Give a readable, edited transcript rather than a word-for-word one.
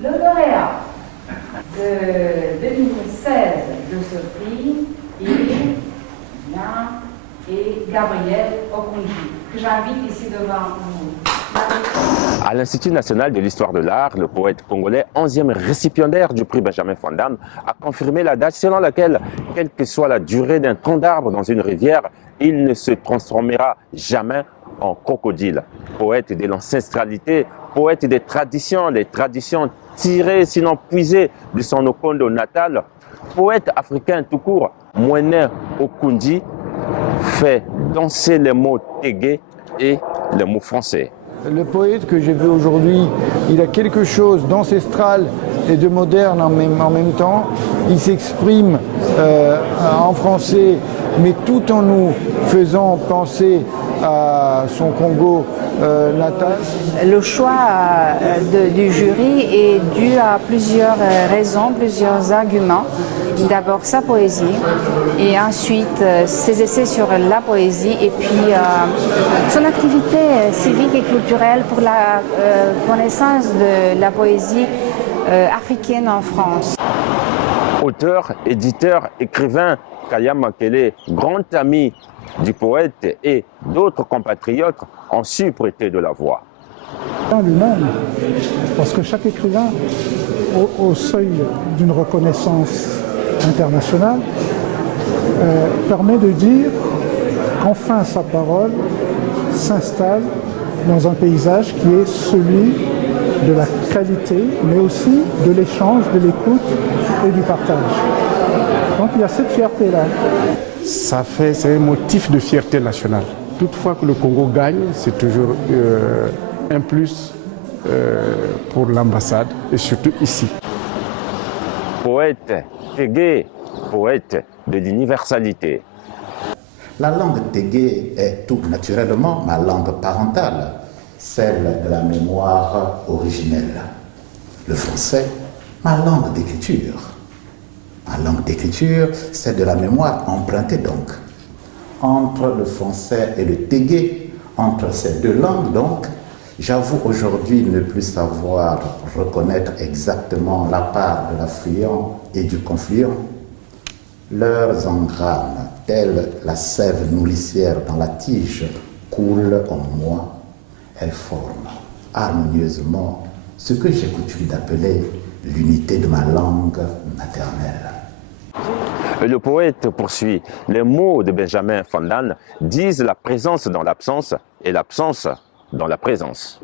Le lauréat de 2016 de ce prix est Gabriel Okoundji, que j'invite ici devant vous. À l'Institut national de l'histoire de l'art, le poète congolais, 11e récipiendaire du prix Benjamin Fondane, a confirmé la date selon laquelle, quelle que soit la durée d'un tronc d'arbre dans une rivière, il ne se transformera jamais en crocodile. Poète de l'ancestralité, poète des traditions, les traditions tirées, sinon puisées de son Okondo natal, poète africain tout court, Mwene Okoundji fait danser les mots tégué et les mots français. Le poète que j'ai vu aujourd'hui, il a quelque chose d'ancestral et de moderne en même temps. Il s'exprime en français, mais tout en nous faisant penser à son Congo natal. Le choix du jury est dû à plusieurs raisons, plusieurs arguments. D'abord sa poésie et ensuite ses essais sur la poésie et puis son activité civique et culturelle pour la connaissance de la poésie africaine en France. Auteur, éditeur, écrivain, Kaya Makele, grand ami du poète et d'autres compatriotes ont su prêter de la voix. Lui-même, parce que chaque écrivain, au seuil d'une reconnaissance internationale, permet de dire qu'enfin sa parole s'installe dans un paysage qui est celui de la qualité, mais aussi de l'échange, de l'écoute et du partage. Donc il y a cette fierté-là. C'est un motif de fierté nationale. Toutefois que le Congo gagne, c'est toujours un plus pour l'ambassade et surtout ici. Poète, tégué, poète de l'universalité. La langue tégué est tout naturellement ma langue parentale, celle de la mémoire originelle. Le français, ma langue d'écriture. Ma langue d'écriture, c'est de la mémoire empruntée donc. Entre le français et le tégué, entre ces deux langues donc, j'avoue aujourd'hui ne plus savoir reconnaître exactement la part de l'affluent et du confluent. Leurs engrammes, telles la sève nourricière dans la tige, coulent en moi. Elles forment harmonieusement ce que j'ai coutume d'appeler l'unité de ma langue maternelle. Le poète poursuit, les mots de Benjamin Fondane disent la présence dans l'absence et l'absence dans la présence.